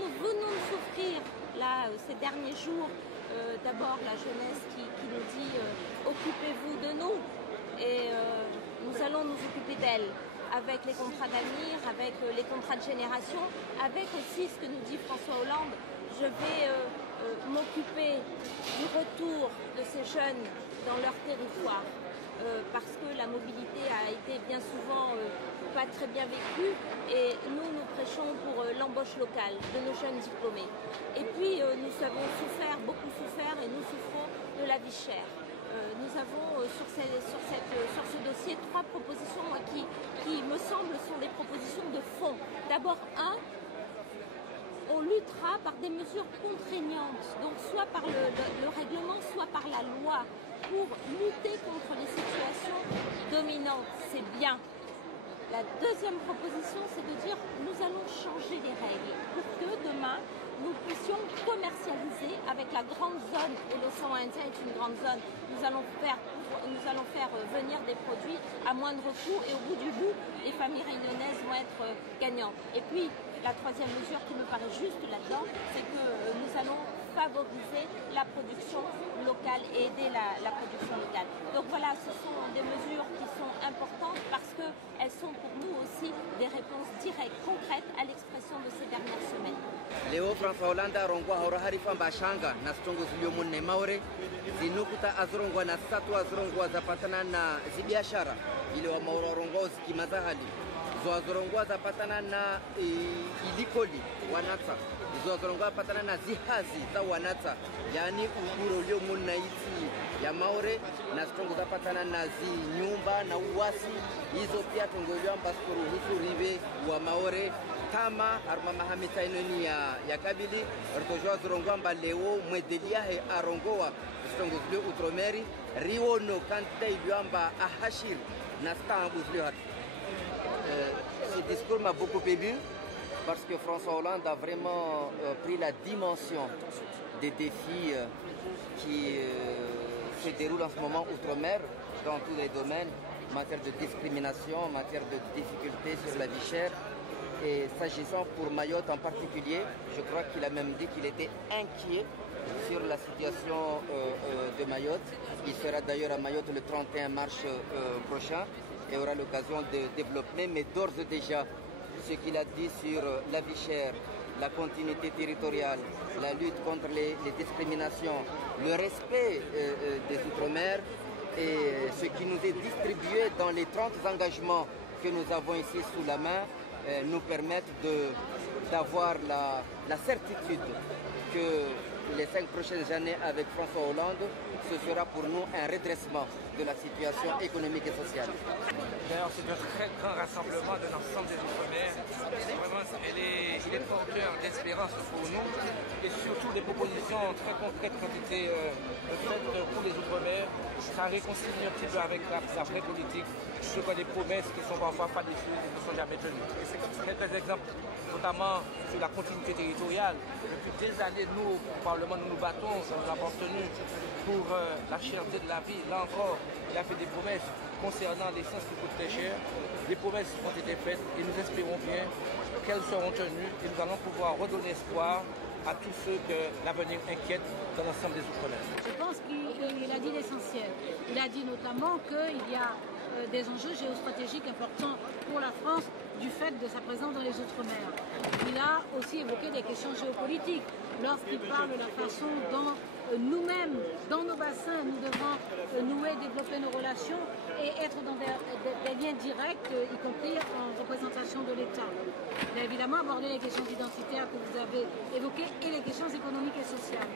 Nous venons de souffrir là ces derniers jours, d'abord la jeunesse qui nous dit occupez-vous de nous et nous allons nous occuper d'elle avec les contrats d'avenir, avec les contrats de génération, avec aussi ce que nous dit François Hollande, je vais m'occuper du retour de ces jeunes dans leur territoire. Parce que la mobilité a été bien souvent pas très bien vécue et nous prêchons pour l'embauche locale de nos jeunes diplômés. Et puis nous avons souffert, beaucoup souffert et nous souffrons de la vie chère. Nous avons sur ce dossier trois propositions qui me semblent sont des propositions de fond. D'abord on luttera par des mesures contraignantes, donc soit par le règlement, soit par la loi, pour lutter contre les situations dominantes. C'est bien. La deuxième proposition, c'est de dire nous allons changer les règles pour que demain, nous puissions commercialiser avec la grande zone, et l'océan Indien est une grande zone, nous allons faire venir des produits à moindre coût et au bout du bout, les familles réunionnaises vont être gagnantes. Et puis, la troisième mesure qui me paraît juste là-dedans, c'est que nous allons favoriser la production locale et aider la production locale. Donc voilà, ce sont des mesures qui sont importantes parce qu'elles sont pour nous aussi des réponses directes, concrètes à l'expression de ces dernières semaines. Leo François Hollande arongwa hora harifa mbashanga na sitongozilio munne maure zinukuta azrongwa na satu azrongwa zapatana na zibiashara ile wa maura rongwa zikimazahali zo azrongwa zapatana na ilikoli wanatsa zo azrongwa zapatana na zihazi za wanatsa yani uburo lio munna iti ya maure na sitongo zapatana na nyumba na uwasi hizo pia tongolio ambaskuru husurive wa maure kama harma mahamita inoni ya kabili rtojwa zurongwa mbaleo mwedelia he arongoa sitongo zile utromeri riwono kante iliamba ahashir na stambu zile hat. Ce discours m'a beaucoup ému parce que François Hollande a vraiment pris la dimension des défis qui se déroulent en ce moment outre-mer dans tous les domaines, en matière de discrimination, en matière de difficultés sur la vie chère. Et s'agissant pour Mayotte en particulier, je crois qu'il a même dit qu'il était inquiet sur la situation de Mayotte. Il sera d'ailleurs à Mayotte le 31 mars prochain et aura l'occasion de développer, mais d'ores et déjà, ce qu'il a dit sur la vie chère, la continuité territoriale, la lutte contre les discriminations, le respect des Outre-mer et ce qui nous est distribué dans les 30 engagements que nous avons ici sous la main, nous permettent d'avoir la certitude que les 5 prochaines années avec François Hollande, ce sera pour nous un redressement de la situation économique et sociale. D'ailleurs, c'est un très grand rassemblement de l'ensemble des Outre-mer. Il est porteur d'espérance pour nous et surtout des propositions très concrètes qui ont été faites pour les Outre-mer. Ça réconcilie un petit peu avec la vraie politique. Je vois des promesses qui sont parfois fallacieuses et qui ne sont jamais tenues. Quelques exemples, notamment sur la continuité territoriale. Depuis des années, nous, au Parlement, nous nous battons, nous avons obtenu pour la cherté de la vie. Là encore, il a fait des promesses concernant l'essence qui coûte très cher. Les promesses ont été faites et nous espérons bien qu'elles seront tenues et nous allons pouvoir redonner espoir à tous ceux que l'avenir inquiète dans l'ensemble des Outre-mer. Je pense qu'il a dit l'essentiel. Il a dit notamment qu'il y a des enjeux géostratégiques importants pour la France du fait de sa présence dans les Outre-mer. Il a aussi évoqué des questions géopolitiques lorsqu'il parle de la façon dont nous-mêmes, dans nos bassins, nous devons nouer, développer nos relations et être dans des liens directs, y compris en représentation de l'État. Il a évidemment abordé les questions identitaires que vous avez évoquées et les questions économiques et sociales.